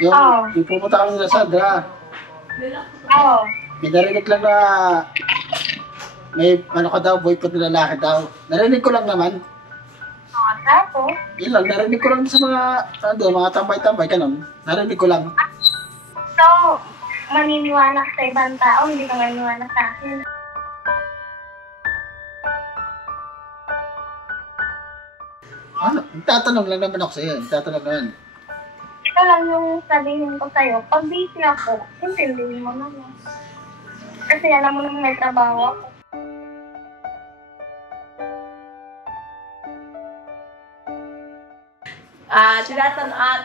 Yung pumunta kami sa Sandra. May narinig lang na may ano ka daw, boyfriend na lalaki daw. Narinig ko lang naman. Tapos? Yun lang, narinig ko lang sa mga tambay-tambay, ganun. Narinig ko lang. So, maniniwala ka sa ibang tao, hindi ka maniniwala sa akin. Ano? Tatanong lang naman ako sa'yo. Tatanong naman. Ito lang yung sabihin ko sa'yo. Pag busy ako, intindihin mo naman. Kasi alam mo naman may trabaho ako.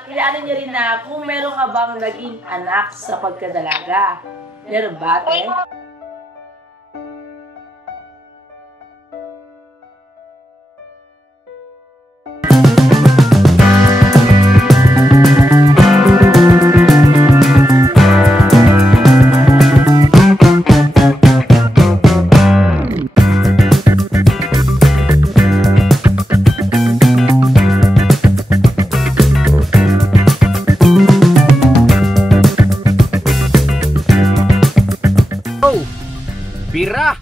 Kailangan niyo rin na kung meron ka bang naging anak sa pagkadalaga. Meron ba, te? Bira!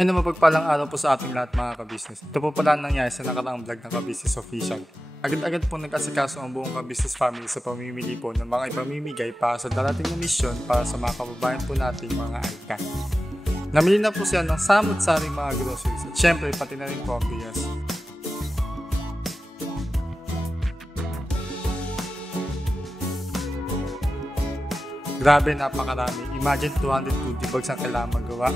Ano mapagpalang araw po sa ating lahat mga ka-business. Ito po pala nangyari sa nakaraang vlog ng Ka-Business Official. Agad-agad po nag-asikaso ang buong Ka-Business family sa pamimili po ng mga ipamimigay para sa darating na misyon para sa mga kababayan po nating mga icon. Namili na po siya ng samot-saring mga groceries at syempre pati na rin po ang bigas. Grabe, napakarami. Imagine 250 bags ang kailangan magawa.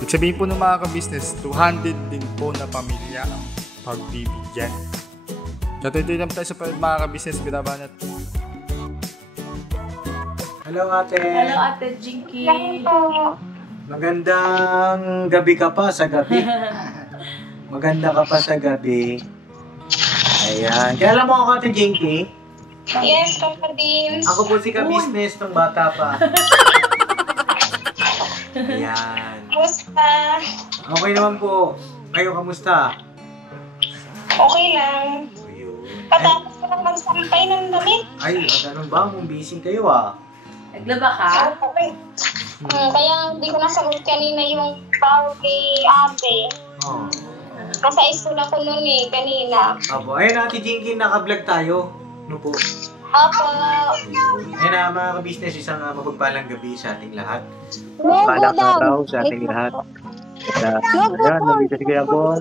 Ibig sabihin po ng mga ka-business, 200 din po na pamilya ang pagbibigyan. Katuloy naman tayo sa mga ka-business, binabanat. Hello ate. Hello ate Jinky. Magandang gabi ka pa sa gabi. Maganda ka pa sa gabi. Ayan. Kailan mo ako ate Jinky? Yes, Papa-Beans. Ako po si ka-business nung bata pa. Ayan. Kamusta? Okay naman po. Kayo, kamusta? Okay lang. Ayun. Patapos ko lang magsampay ng damit. Ay, ganun ba? Kung busy kayo ah. Naglaba ka? Okay. Kaya hindi ko nasagot kanina yung tawag kay ate. Oh. Nasa school ako noon eh, kanina. Apo. Ayun ate Jinky, naka-vlog tayo. Ano po? Opo. Ayun na mga ka-business, isang mapagpalang gabi sa ating lahat. Logo Palang daw. araw sa ating lahat. Ayan, nabisa si Kuya Bon.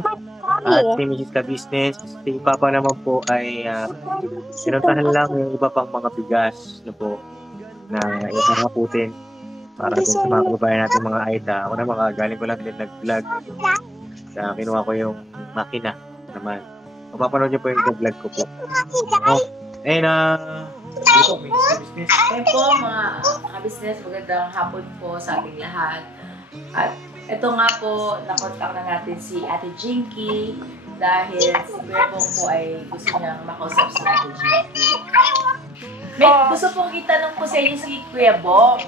At si Mrs. Ka-business. Si Papa naman po ay sinuntahan lang yung iba pang mga bigas na po na ipahaputin para sa mga kababayan natin mga Aida. Ako na galing ko lang din nag-vlog. Kinuha ko yung makina naman. Mapapanood niyo po yung vlog ko po. Ayun dito, Mrs. Ka-business. Ayun po mga ka-business, magandang hapon po sa ating lahat. At ito nga po, nakontak na natin si Ate Jinky dahil si Kuya Bong po ay gusto niyang makausap si Ate Jinky. May gusto pong itanong po sa inyo si Kuya Bong.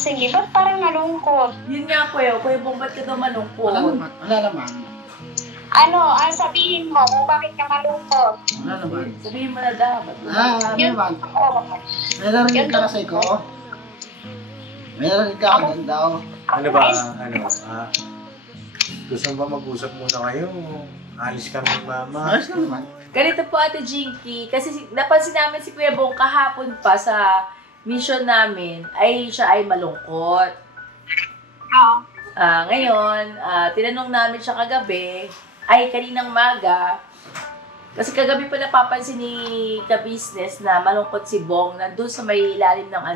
Sige, ba't parang malungkot? Yun nga Kuya Bong, ba't ka daw malungkot? Wala naman. Sabihin mo kung bakit ka malungkot. Wala naman. Sabihin mo na dapat. Ano naman? May narinig ka kasi ko. May narinig ka ako daw. Ano ba, gusto mo ba mag-usap muna kayo? Alis kami ng mama. Ayos ka naman. Ganito po Ate Jinky, kasi napansin namin si Kuya Bong kahapon pa sa mission namin, ay siya ay malungkot. Ngayon, tinanong namin siya kagabi, ay kaninang maga, kasi kagabi pa napapansin ni ka-business na malungkot si Bong, nandun sa may ilalim ng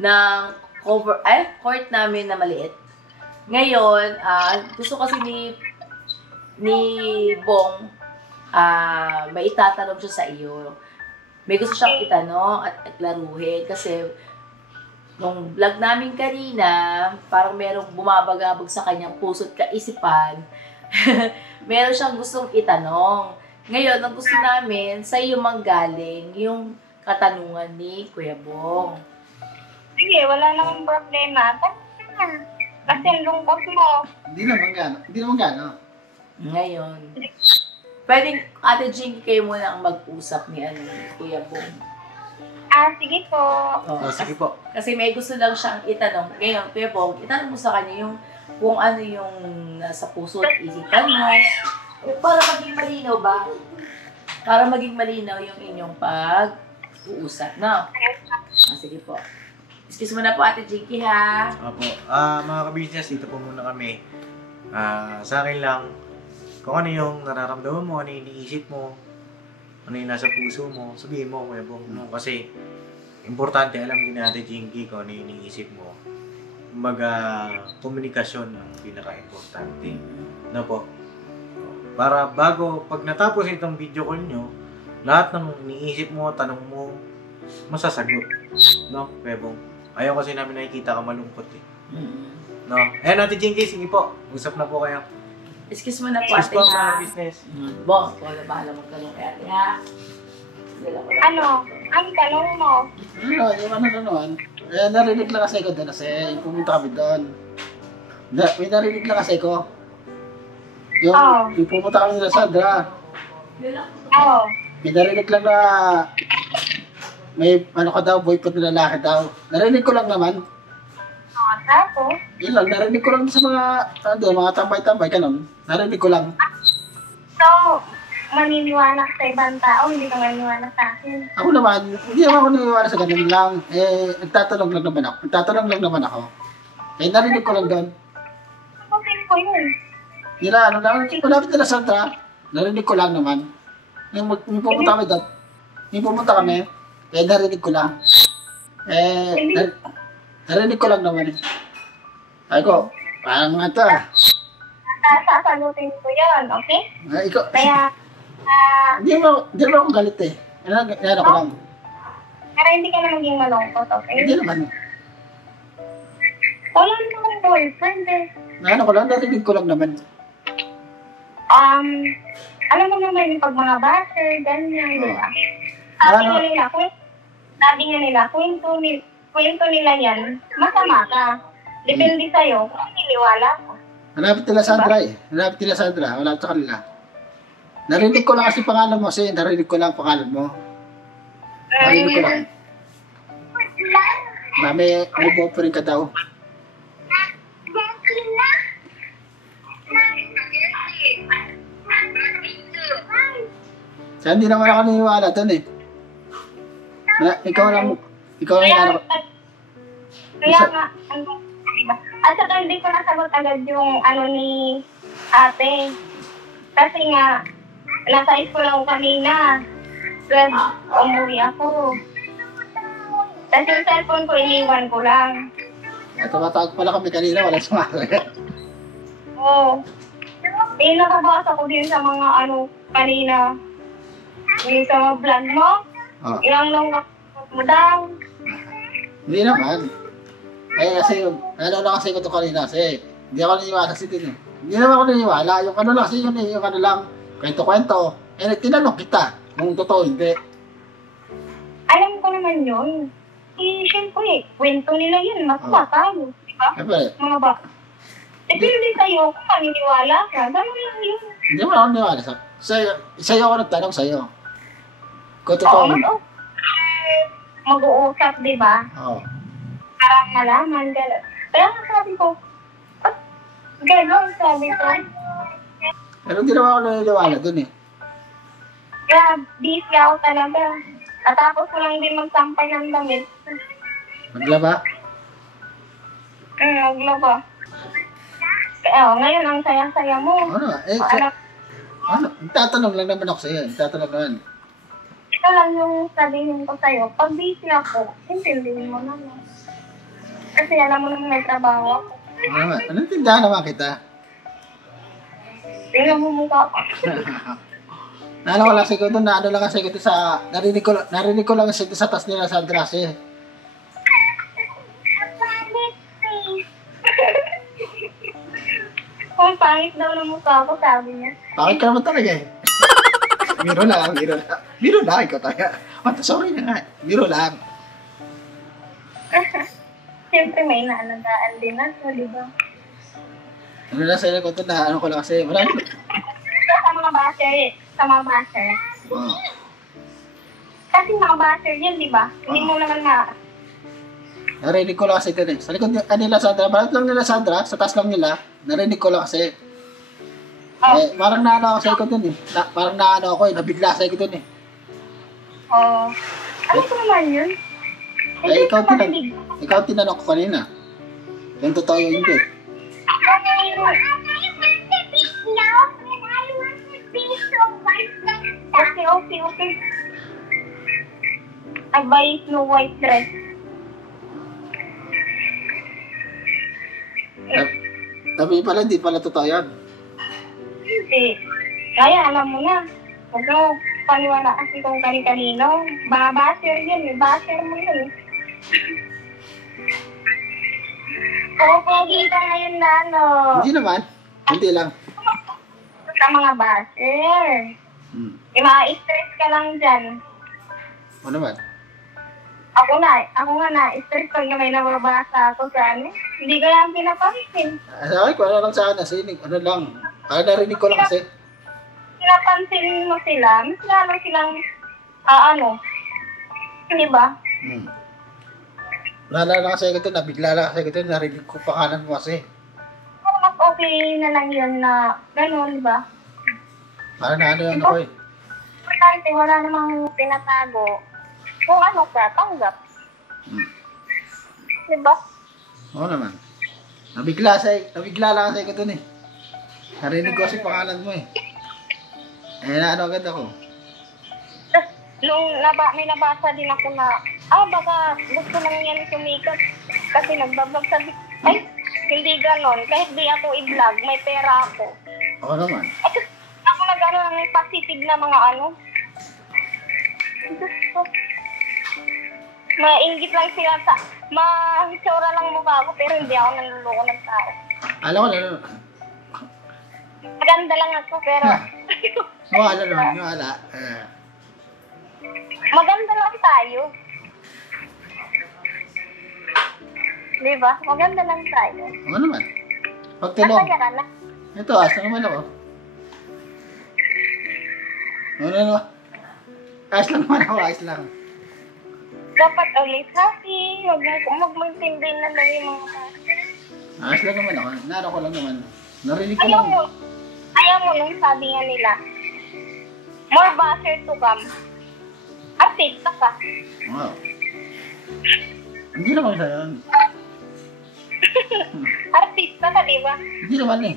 ng court namin na maliit. Ngayon, gusto kasi ni Bong, may itatanong siya sa iyo. May gusto siyang itanong at klaruhin kasi nung vlog namin kanina, parang merong bumabagabag sa kanyang puso't kaisipan. Meron siyang gustong itanong. Ngayon, ang gusto namin, sa iyo manggaling yung katanungan ni Kuya Bong. Sige, wala namang problema. Kasi ang lungkot mo. Hindi naman gano. Ngayon, pwedeng Ate Jinky kayo muna ang mag-usap ni Kuya Bong. Sige po. Oh, Sige po. Kasi may gusto lang siyang itanong. Ngayon, Kuya Bong, itanong mo sa kanya yung kung ano yung nasa puso at isipan mo. Para maging malinaw ba? Para maging malinaw yung inyong pag-uusap, no? Sige po. Excuse mo na po, Ate Jinky, ha? Opo. Mga ka-business, dito po muna kami. Sa akin lang, kung ano yung nararamdaman mo, ano yung iniisip mo, ano yung nasa puso mo, sabihin mo, Kuya Bong. No? Kasi, importante, alam din natin, Jinky, kung ano yung iniisip mo. Kumbaga, komunikasyon ang pinaka-importante. No po? Para pag natapos itong video call nyo, lahat ng iniisip mo, tanong mo, masasagot. No, Kuya Bong? Ayaw kasi namin nakikita ka malungkot eh. No? Ate Jinky, sige po. Usap na po kayo. Excuse mo na po, Excuse Ate, po, ha? mga business. Bong, ikaw na bahala magtanong kay Ate, ha? Dala ko lang. Ano? Ang tanong mo? Yung ano na naman, narinig lang kasi ko doon kasi pumunta kami doon. May narinig lang kasi ko. Yung pumunta kami na Sandra, Oo. may narinig lang na may ano ka daw, boyfriend na lalaki daw. Narinig ko lang naman. Tapos? Yun lang, narinig ko lang sa mga tambay-tambay, ganun. Narinig ko lang. So, maniniwala ka sa ibang tao, hindi ka maniniwala sa akin. Ako naman, hindi naman ako naniniwala sa ganun lang. Nagtatanong lang naman ako. Narinig ko lang doon. Okay ko yun. Yun na, malapit na Sandra, narinig ko lang naman. Yung pumunta kami doon, narinig ko lang. Narinig ko lang naman. Ay ko, parang nga ito ah. Sasagutin ko yun, okay? Ikaw, Kaya, hindi mo ako galit eh. Ano ko lang. pero hindi ka na maging malungkot, okay? Hindi naman. Wala naman boyfriend eh. Ko lang, narinig ko lang naman. Alam mo naman yung pag mga basher, ganyan, di ba? Sabi nga nila, kwento nila yan, masama ka. Depende sa'yo kung niliwala ka. Malapit nila Sandra eh. Malapit sa kanila. Narinig ko lang kasi pangalan mo kasi narinig ko lang pangalan mo. Narinig ko lang. May boyfriend ka daw. Kaya hindi naman ako naniniwala doon eh. Ikaw lang Kaya nga, diba? At saka hindi ko nasagot agad yung ano ni ate. Kasi nga, nasa school ako kanina. 12, umuwi ako. Tapos yung cellphone ko, iniwan ko lang. Tumatawag pala kami kanina, wala sumasagot. Oo. Nakabasa ko din sa mga ano kanina. Yung sa mga vlog mo. Ilang lang mo daw. Hindi naman. Kasi ano kasi ko ito kanina kasi hindi ako naniniwala kasi din eh. Hindi naman ako naniniwala. Yung ano lang kasi yun eh, yung ano lang, kwento-kwento. Tinanong kita kung totoo hindi. Alam ko naman yun. Siyempre, kwento nila yun. Masama tayo. Diba? Siyempre. Mga baka. Depende sa'yo kung maniniwala ka. Ganun lang yun. Hindi naman ako naniniwala. Sa'yo ako nagtanong sa'yo. Kung totoo hindi. Mag-uusap, diba? Oo. Para malaman, gano'n. Kaya nga sabi ko, gano'n sabi ko. Pero hindi naman ako naniniwala dun eh. Kaya busy ako talaga. Katapos ko lang din magsampay ng damit. Maglaba? Maglaba. Kaya ngayon ang saya-saya mo. Tatanong lang naman ako sa'yo. Tatanong naman. Ito lang yung sabihin ko sa'yo. Pag busy ako, intindihin mo naman. Kasi alam mo naman may trabaho ako. Anong tindahan naman kita? Tingnan mo mukha ko. Naano ko lang siguro doon, naano lang kasi ko sa, narinig ko lang sa taas nila sa Andras eh. Kung pangit daw ng mukha ko, sabi niya. Bakit ka naman talaga eh? Biro lang. Biro lang, ikaw tayo. Sorry na nga, biro lang. Siyempre may naalagaan din ako, di ba? Ano na sa'yo ko ito na, ano ko lang kasi, Sa mga basher. Oh. Kasi mga basher yan, di ba? Hindi mo naman na... Narinig ko lang kasi ito Sa likod nila, Sandra, balat lang nila, Sandra, sa taas lang nila, narinig ko lang kasi. Parang naano ako sa ikot dun parang naano ako nabigla sa ikot dun Ano ko naman yun? Ikaw tinanong ko kanina. Yung totoo yung hindi. Okay. Nag-buy Snow White dress. Sabi pala, hindi pala totoo yan. Hindi. Kaya alam mo na. Huwag mo paniwala kasi kung kani-kanino. Mga basher yun. Basher mo yun. Pogi ka ngayon na ano. Hindi naman. Hindi lang. Sa mga basher. Ma-stress ka lang dyan. Ano naman? Ako nga na-stress pag may nababasa ako sa ano. Hindi ko lang pinapansin. Sabi ko, ano lang sa akin, sinig, ano lang. Narinig ko lang kasi. Pinapansin mo sila, mas lalo silang, di ba? Wala lang kasi ito, nabigla lang kasi ito, narinig ko pakanan mo kasi. Pero mas okay na lang yun na gano'n, di ba? Parang na ano yan ako eh. Importante, wala namang pinatago. Kung ano ka, tanggap. Di ba? Oo naman. Nabigla lang kasi ito eh. Narinig ko kasi pangalan mo eh. Na ano agad ako. Nung may nabasa din ako na, baka gusto lang yan sumikat. Kasi nagbablog sabi, ay, hindi ganon. Kahit di ako i-vlog, may pera ako. Oo naman. Ay, ako nag-ano ng positive na mga ano. Maingit lang sila sa, ma-sura lang mukha ako, pero hindi ako nanluloko ng tao. Alam ko na. Maganda lang ako, pero... Wala naman, wala. Maganda lang tayo. Di ba? Maganda lang tayo. Oo naman. Pag tinong, Masaya ka na. ito, asa naman ako. Ano naman? Ayos lang naman ako, ayos lang. Dapat ulit happy. Huwag magtindi na lang yung mga... Ayos lang naman ako. Naro ko lang naman. Narinig ko lang. Ayaw mo nung sabi nga nila, more basher to come. Artista ka. Wow. Hindi naman sa yan. Artista ka, di ba? Hindi naman eh.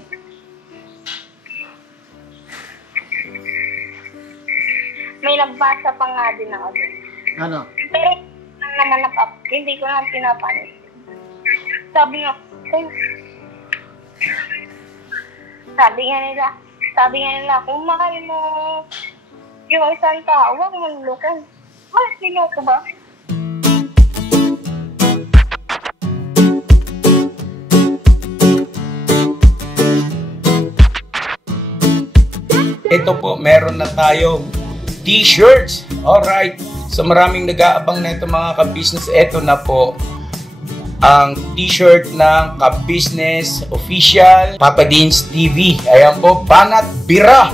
May nagbasa pa nga din ako din. Ano? Pero lang naman hindi ko na pinapanin. Sabi nga nila, kung mahal mo yung isang tao, huwag mo lukan. Mahal niloko ba? Ito po, meron na tayong t-shirts. Alright. So maraming nag-aabang na ito mga ka-business. Ito na po ang t-shirt ng ka-business official Papa Dean's TV. Ayan po, Banat Bira.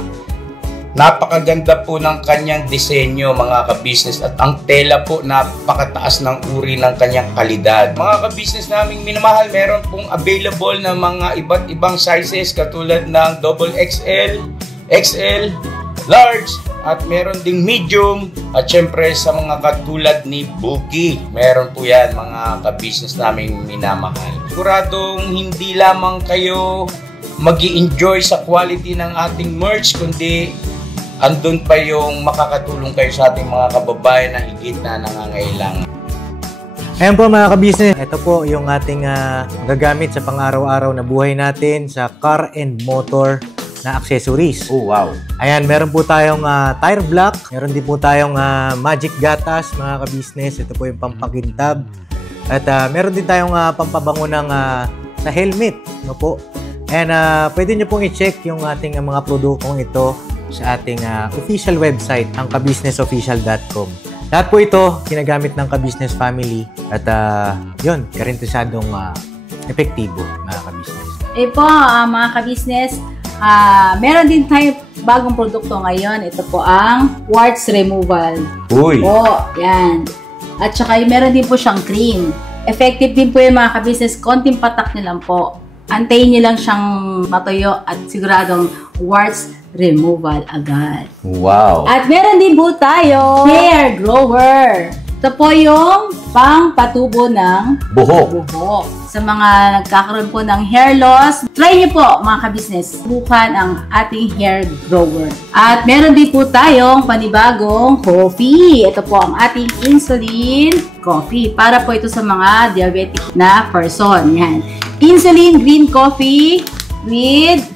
Napakaganda po ng kanyang disenyo mga ka-business at ang tela po napakataas ng uri ng kanyang kalidad. Mga ka-business naming minamahal, meron pong available na mga iba't ibang sizes katulad ng XXL, XL, large, at meron ding medium, at syempre sa mga katulad ni Buki, meron po yan mga ka-business naming minamahal. Siguradong hindi lamang kayo magi-enjoy sa quality ng ating merch, kundi andun pa yung makakatulong kayo sa ating mga kababayan na higit na nangangailangan. Ayan po mga ka-business, ito po yung ating gagamit sa pang-araw-araw na buhay natin sa car and motor na accessories. Oh, wow. Ayan, meron po tayong tire block. Meron din po tayong magic gatas, mga ka-business. Ito po yung pampakintab. At meron din tayong pampabango ng sa helmet. No po? And pwede nyo pong i-check yung ating mga produktong ito sa ating official website, ang kabusinessofficial.com. Lahat po ito, ginagamit ng ka-business family. At yun, karintisadong epektibo, mga ka-business. Po, mga ka-business, meron din tayo bagong produkto ngayon. Ito po ang warts removal. Uy! Po, yan. At saka meron din po siyang cream. Effective din po yung mga ka-business. Konting patak nyo lang po. Antayin nyo lang siyang matuyo at siguradong warts removal agad. Wow! At meron din po tayo hair grower. Ito po yung pang-patubo ng Buhok. buhok. Sa mga nagkakaroon po ng hair loss, try niyo po mga ka-business. Subukan ang ating hair grower. At meron din po tayong panibagong coffee. Ito po ang ating insulin coffee. Para po ito sa mga diabetic na person. Yan. Insulin green coffee with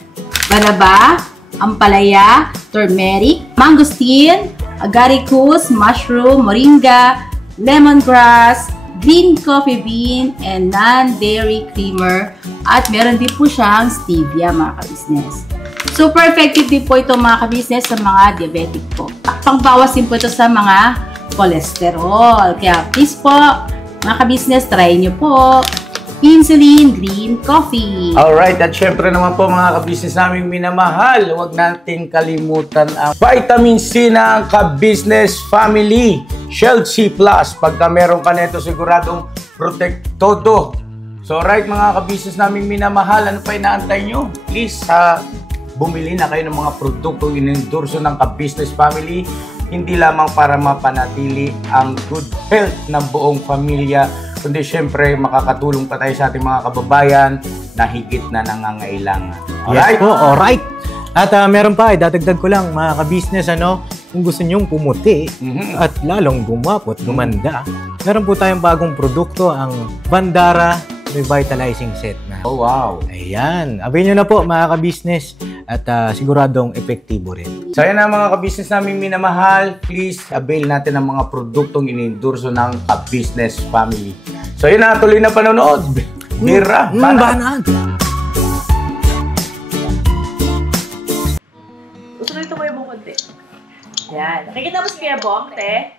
banaba, ampalaya, turmeric, mangosteen, agaricus, mushroom, moringa, lemongrass, green coffee bean, and non-dairy creamer. At meron din po siyang stevia mga ka-business. Super effective din po ito mga ka-business sa mga diabetic po. Pangbawas din po ito sa mga cholesterol. Kaya please po, mga ka-business, try nyo po. Insulin Green Coffee. Alright, at syempre naman po mga ka-business naming minamahal, huwag nating kalimutan ang vitamin C ng ka-business family. Shield C+. Pagka meron ka nito, siguradong protect todo. So alright mga ka-business naming minamahal, ano pa inaantay nyo? Please, bumili na kayo ng mga produktong inendorso ng ka-business family. Hindi lamang para mapanatili ang good health ng buong pamilya, kundi syempre makakatulong pa tayo sa ating mga kababayan na higit na nangangailangan. Alright? Yes po, alright. At meron pa, dadagdag ko lang mga ka-business, kung gusto nyong pumuti at lalong gumapot, gumanda, meron po tayong bagong produkto, ang Bandara Revitalizing Set na. Oh, wow. Ayan. Abay nyo na po mga ka-business at siguradong epektibo rin. So yan na mga ka-business namin minamahal, please avail natin ang mga produktong inendorso ng ka-business family. So yun na, tuloy na panonood. Mira, banat. Gusto nito mo yung bukod, te. Yan. Nakikita mo si Kuya Bong, te?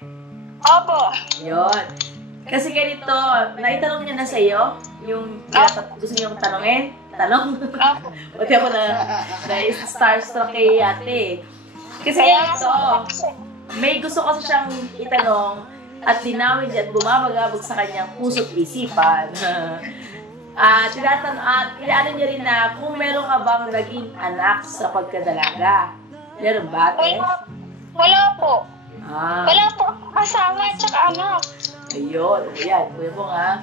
Opo. Yun. Kasi ganito, naitanong niya na sa'yo, yung gusto niyong tanongin. Tanong? Opo. Pati ako na starstruck kay ate. Kasi ganito, may gusto kasi siyang itanong at linawin niya at bumabagabag sa kanyang puso't isipan. Tinatanong niya rin na kung meron ka bang naging anak sa pagkadalaga. Meron ba, ate? Wala po. Ah. Wala po asawa at saka anak. Ayun, ayan. Kuya mo nga,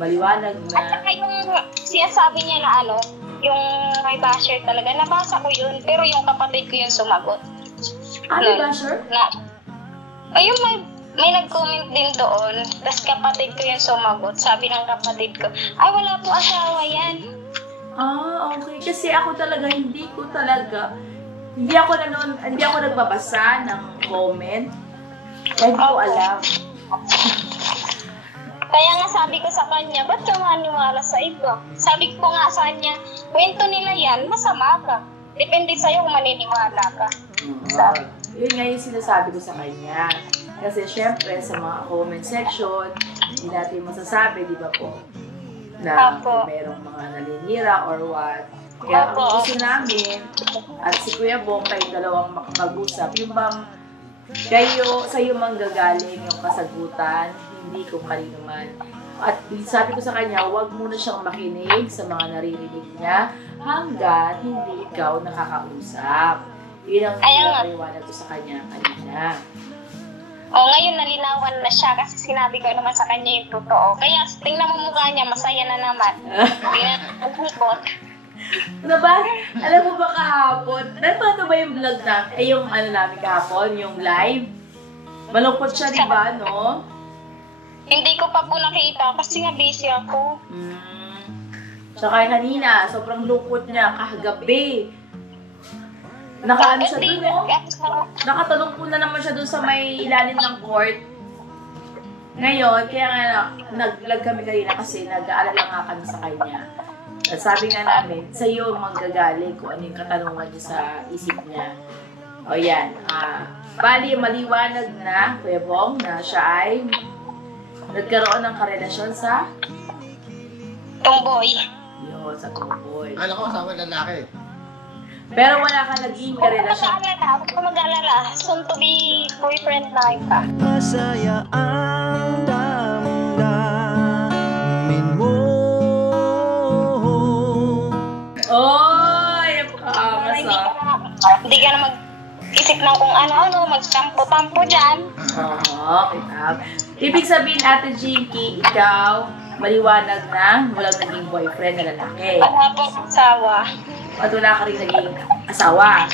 maliwanag na. At saka yung sinasabi niya na yung may basher talaga, nabasa ko yun, pero yung kapatid ko yung sumagot. Ano ba, sir? Ayun, may nag-comment din doon, tapos kapatid ko yung sumagot. Sabi ng kapatid ko, ay wala po asawa yan. Ah, okay. Kasi ako talaga, hindi ako nagbabasa ng comment. Kaya hindi ko alam. Kaya nga sabi ko sa kanya, ba't ka maniwala sa iba? Sabi ko nga sa kanya, kwento nila yan, masama ka. Depende sa'yo kung maniniwala ka. Yun nga yung sinasabi ko sa kanya. Kasi syempre, sa mga comment section, hindi natin masasabi, di ba po? Na merong mga naninira or what. Kaya ang gusto namin, at si Kuya Bong, kayong dalawang makapag-usap, yung bang sa'yo manggagaling yung kasagutan, hindi kung kanino man. At sabi ko sa kanya, huwag muna siyang makinig sa mga naririnig niya hanggat hindi ikaw nakakausap. Yun ang pinapaliwanag ko sa kanya kanina. Ngayon nalinawan na siya kasi sinabi ko naman sa kanya yung totoo. Kaya tingnan mo mukha niya, masaya na naman. Hindi na nagkikot. Ano ba? Alam mo ba kahapon? Nanonood ba yung vlog na, yung namin kahapon, yung live? Malungkot siya, di ba, no? Hindi ko pa po nakita kasi nga busy ako. Tsaka kanina, sobrang lungkot niya kahagabi. Nakaano siya doon, no? Nakatalong po na naman siya doon sa may ilalim ng court. Ngayon, kaya nga nag-vlog kami kanina kasi nag-aalala nga kami sa kanya. At sabi nga namin, sa iyo manggagaling kung ano yung katanungan niya sa isip niya. O yan, bali maliwanag na, Kuya Bong, na siya ay nagkaroon ng karelasyon sa tomboy. Yun, sa tomboy. Alam ko, kasama lalaki. Pero wala ka naging karelasyon. Huwag ka mag-alala. Soon to be boyfriend na kita. Masaya ang damdamin mo. Oh, napakaangas ah. Hindi ka na mag-isip ng kung ano-ano, magtampo-tampo dyan. Oo, kita. Ibig sabihin, Ate Jinky, ikaw, maliwanag na walang naging boyfriend na lalaki. Wala pong asawa. At wala ka rin naging asawa.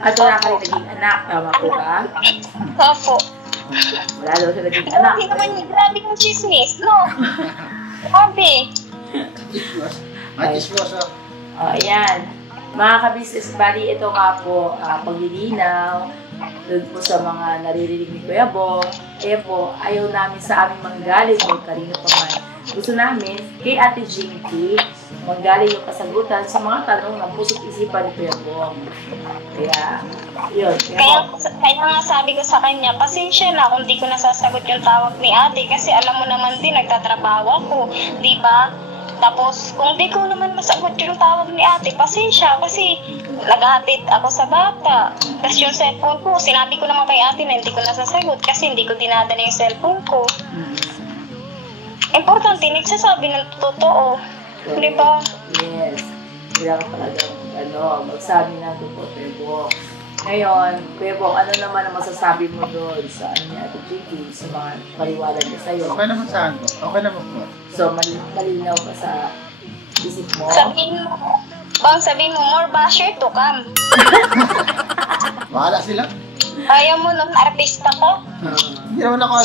At wala ka rin naging anak. Tama po ba? Opo. Wala daw siya naging anak. Hindi naman yung grabe yung chismis, no? Grabe. Chismoso. Ayan. Mga kabisnes, bali ito nga po, paglilinaw, doon po sa mga naririnig ni Kuya Bong, kaya po, ayaw namin sa aming manggaling o kanino pa man. Gusto namin, kay Ate Jinky, manggaling yung kasagutan sa mga tanong ng puso't isipan ni Kuya Bong. Kaya, yun. Kaya nga sabi ko sa kanya, pasensya na kung di ko nasasagot yung tawag ni ate kasi alam mo naman din, nagtatrabaho ako, di ba? Tapos, kung di ko naman masagot yung tawag ni ate, pasensya kasi naghahatid ako sa bata. Tapos yung cellphone ko, sinabi ko naman kay ate na hindi ko nasasagot kasi hindi ko dinadala yung cellphone ko. Importante, nagsasabi ng totoo. Di ba? Yes. Kailangan talagang, magsabi ng totoo, Kuya Bong. Ngayon, Kuya Bong, ano naman ang masasabi mo doon sa ni Ate Jinky, sa mga paliwanag niya sa'yo? Okay naman saan ko. Okay naman po. So, malinaw ka sa isip mo? Sabihin mo, more basher to come. Bahala sila. Ayaw mo nung artista ko? Hindi naman ako.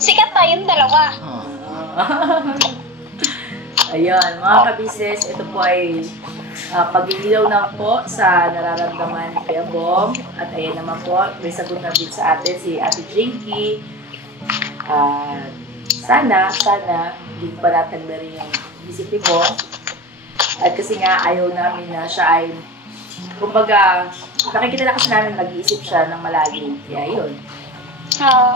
Sikat tayong dalawa. Ayun, mga kabisnes, ito po ay paglililaw na po sa nararamdaman ni Kuya Bong. At ayan naman po, may sagot na din sa atin si Ate Jinky. Sana, hindi pa natin na rin yung isip ni Bong. At kasi nga, ayaw namin na siya ay, kumbaga, nakikita na kasi namin nag-iisip siya ng malalim. Kaya yun. Oo.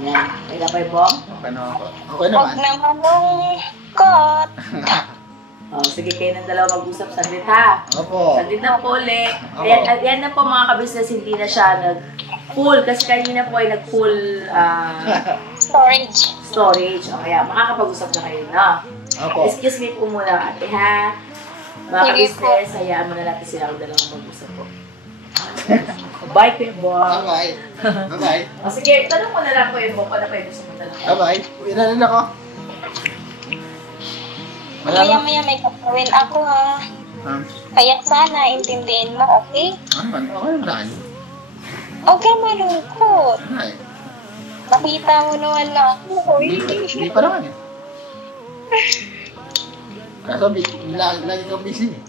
Yan. Kaya pa yung Bong? Okay naman po. Okay naman. Huwag naman lungkot. Sige, kayo ng dalawa mag-usap saglit ha. Opo. Saglit na po ulit. Ayan na po mga kabisnes, hindi na siya nag-full. Kasi kanina po ay nag-full storage. O kaya makakapag-usap na kayo na. Opo. Excuse me po muna ate ha. Mga kabisnes, hayaan mo na natin sila ang dalawang mag-usap po. Bye, Kuya Bong. Bye-bye. Bye-bye. Sige, tanong mo na lang Kuya Bong. Paano kayo gusto mo tanong? Bye-bye. Uwi na rin ako. Maya-maya may gagawin ako ha. Kaya sana intindihin mo, okay? Okay naman. Huwag kang malungkot. Ay. Nakita mo naman na ako. Hindi pa naman eh. Kaso lagi kang busy eh.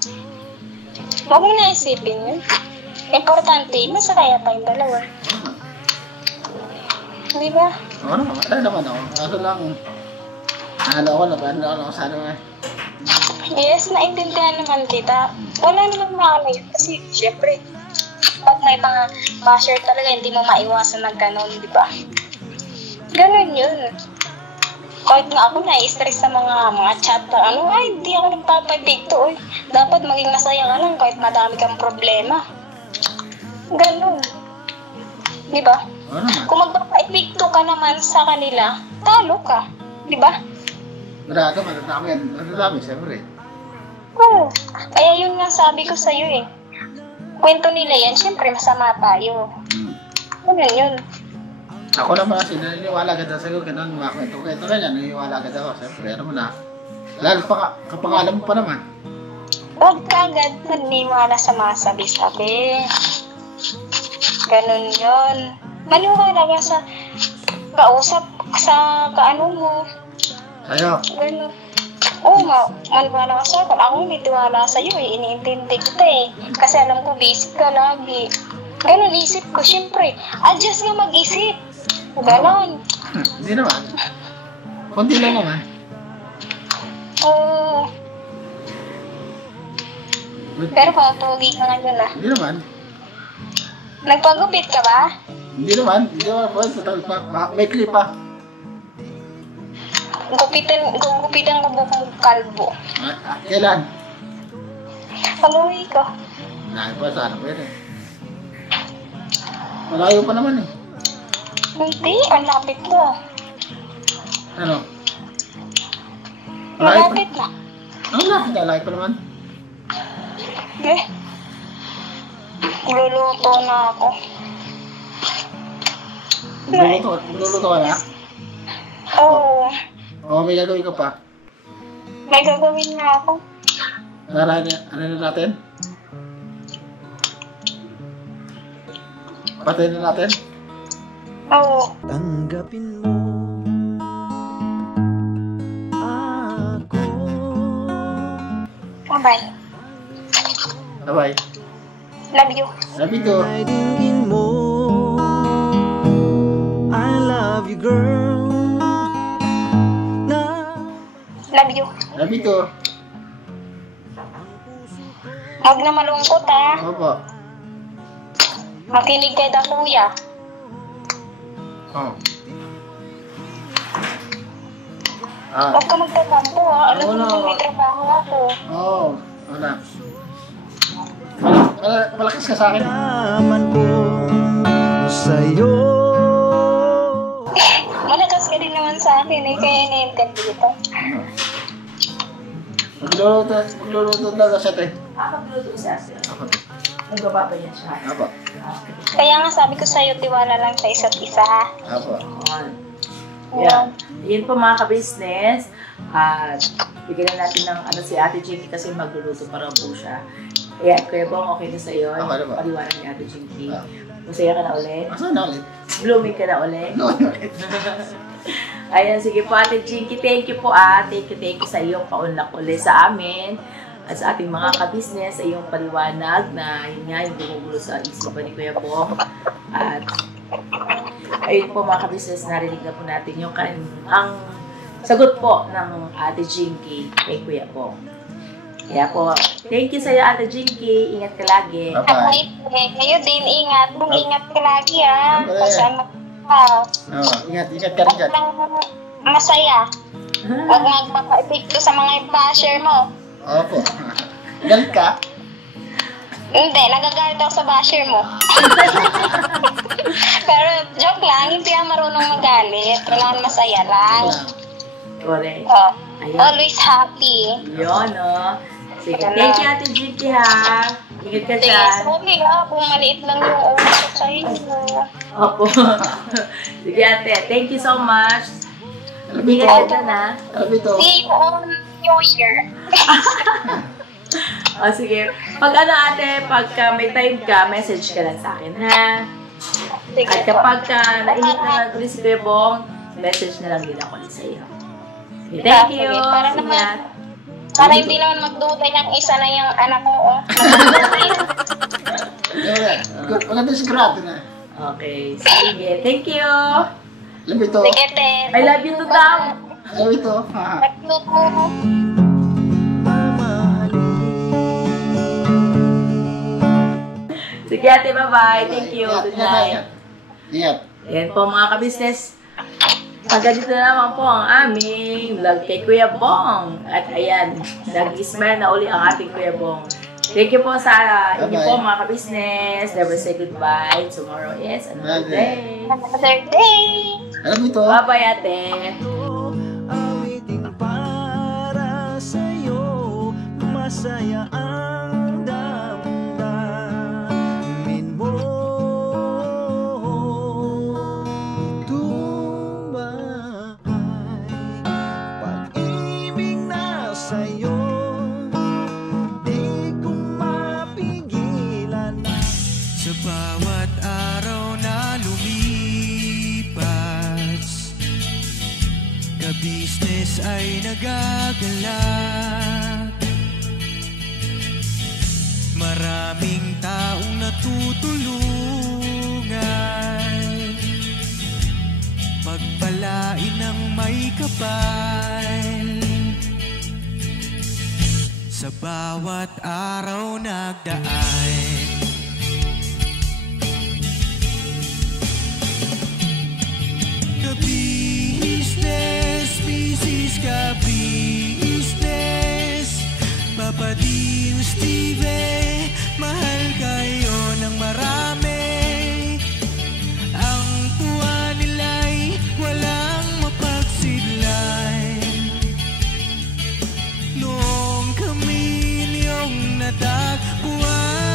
Huwag mo na isipin yun. Importante, masaya tayong dalawa. Di ba? Oo naman, masaya naman ako. Kaso lang, ano ako sana nga. Yes, naintindihan naman kita. Wala naman makakala yun. Kasi, syempre, pag may mga basher talaga, hindi mo maiwasan ng ganon, di ba? Ganon yun. Kahit nga ako na-stress sa mga chat na hindi ako nagpapabig to. Dapat maging masaya ka lang kahit madami kang problema. Ganon. Di ba? Oo naman. Kung magpapaibig to ka naman sa kanila, talo ka. Di ba? Madami, siyempre. Oo. Kaya yun nga sabi ko sa'yo eh. Kwento nila yan, syempre masama tayo. Ano yun? Ako naman kasi naniniwala agad sa'yo, ganun, mga kwento ganyan, naniniwala agad ako, siyempre, ano mo na. Lalo pa kapag alam mo pa naman. Huwag ka agad maniwala sa mga sabi-sabi. Ganun yun. Maniwala ka sa kausap, sa kaano mo. Sa'yo. Ganun. Oo nga, maniwala ka sa akin. Ako may tiwala sa'yo eh, iniintindi kita eh. Kasi alam ko, busy ka lagi. Ganun, isip ko, syempre. Adjust nga mag-isip. Ganon. Hindi naman. Kunti lang naman. Oo. Pero papugi ka nga yun ah. Hindi naman. Nagpagupit ka ba? Hindi naman. May clip pa. Gugupitan ko buong kalbo. Kailan? Umuwi ko. Lahat pa, sana pwede. Malayo pa naman eh. Hindi, ang lapit ko. Ano? Malayo pa. Malapit na. Ang lapit na, layo pa naman. Eh. Luluto na ako. Magluluto ka na? Oo. Oo, may gagawin ka pa. May gagawin na ako. Ano na natin? Patayin na natin? Oo. Tanggapin mo ako. Bye-bye. Bye-bye. Love you. Sabi to. Ay dinggin mo, I love you girl. Love you. Sabi to. Huwag na malungkot ha. Opo. Makinig kay da kuya. Oh. Ah. Huwag ka magtatampo ha. Alam Oo, mo no. may trabaho ako. Oo. Wala. Malakas ka sa akin. Naman ko sa'yo. Malakas ka din naman sa akin eh. Kaya na-intend dito. Magluluto talaga siya, te. Magluto siya siya. Ako. Nagbababa yan siya. Apo. Kaya nga sabi ko sa'yo, tiwala lang sa isa't isa ha. Apo. Yan. Yun po mga ka-business. At bigyan na natin ng ano si Ate Jinky kasi magluluto pa raw po siya. Ayan, Kuya Bong, okay na sa'yo. Okay na ba? Paliwanag ni Ate Jinky. Masaya ka na ulit. Asan na ulit? Blooming ka na ulit. No, ulit. Ayan, sige po Ate Jinky. Thank you po Thank you sa iyong paunlak ulit sa amin. At sa ating mga ka-business, sa iyong paliwanag na yun nga, yung gumugulo sa isipan ni Kuya Bong. At ayun po mga ka-business, narinig na po natin yung ang sagot po ng Ate Jinky kay Kuya Bong. Kaya po, thank you sa iyo Ate Jinky. Ingat ka lagi. Bye-bye. Kayo din, ingat. Mag-ingat ka lagi ha. Bye. Kasama ka. Oo, ingat ka rin dyan. Huwag lang masaya. Huwag magpapa-epekto sa mga basher mo. Opo. Galit ka? Hindi, nagagalit ako sa basher mo. Pero joke lang, hindi ako marunong magalit. Kailangan masaya lang. Correct. Oh, Ayan. always happy. Yun, no? Sige, thank you Ate Jinky ha. Ingat ka dyan. Sorry ha, kung maliit lang yung oras ko sa inyo. Opo. Sige ate, thank you so much. Ingat ka dyan ha. Alam ito. See you on New Year. O sige, pag ano ate, pagka may time ka, message ka lang sa akin ha. Sige At po. kapag nainit na lang ulit si Bebong, message na lang din ako ulit sa iyo. Okay, thank you. Sige, para naman- Ingat. Para hindi naman magduda yung isa na yung anak ko, oh. Maganda sigurado na. Okay, sige. Thank you. Alam ito. Sige, te. I love you to daw. Alam ito. Nagluto. Sige ate, bye-bye. Thank you. Good night. Ingat. Ayan po mga ka-business. Hanggang dito na naman po ang aming vlog kay Kuya Bong. At ayan, nag-smile na uli ang ating Kuya Bong. Thank you po sa inyo po mga ka-business. Never say goodbye. Tomorrow is another day. Another day. Alam ito. Bye-bye ate. Awiting para sa'yo, masaya ang damdamin mo. Ito ba ay pag-ibig na sa'yo? Di ko mapigilan sa bawat araw na lumipas. Ka-business ay nagagalak. Maraming taong natutulungan. Pagpalain ng may kapal. Sa bawat araw nagdaan. Ka-business, business, ka-business. Papa Din Steve, mahal kayo ng marami. Ang tuwa nila'y walang mapagsidlay. Noong kami niyong natagpuan,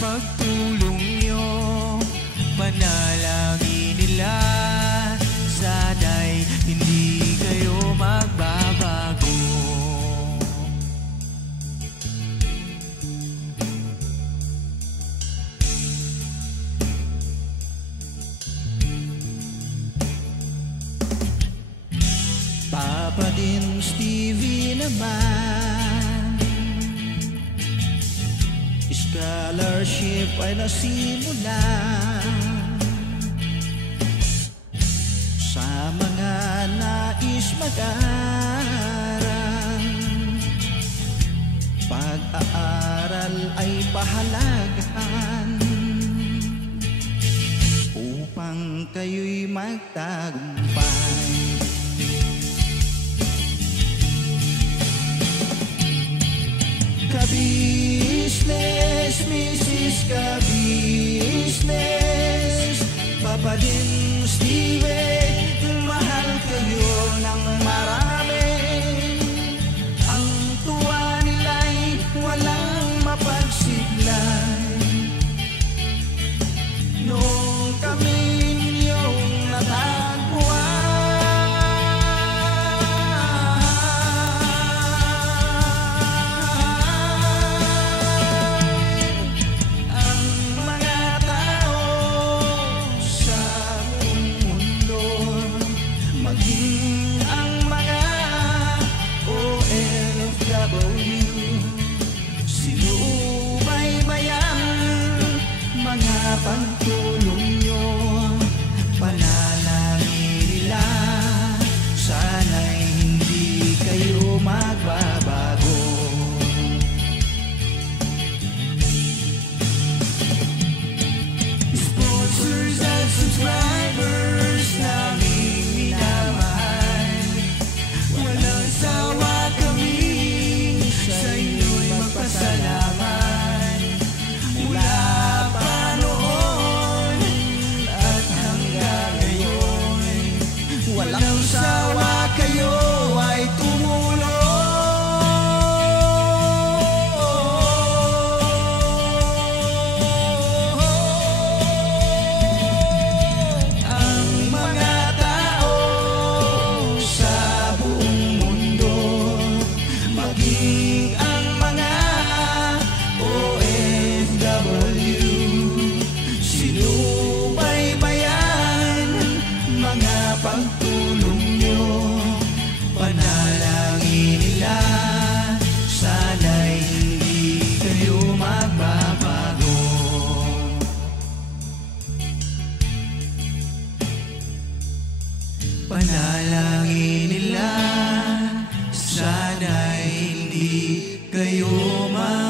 pagtulong nyo, panalangin nila, sana'y hindi kayo magbabago. Papa Din Stevie naman, scholarship ay nasimula sa mga nais mag-aral. Pag-aaral ay pahalagahan upang kayo'y magtagumpay. Ka-business, Mrs. Ka-business, Papa Din Steve, mahal kayo ng marami. Ang tuwa nila'y walang mapagsiglay. Noong kami ninyong natagpuan, pagtulong nyo, panalangin nila, sana'y hindi kayo magbabago. Sponsors at subscribers naming minamahal, walang sawa kami sa inyo'y magpasalamat. Mula walang sawa kayo ay tumulong. Ang mga tao sa buong mundo, maging ang mga OFW, sinubaybayan mga pagtulong nyo, panalangin nila, sana'y hindi kayo magbabago. Panalangin nila, sana'y hindi kayo magbabago.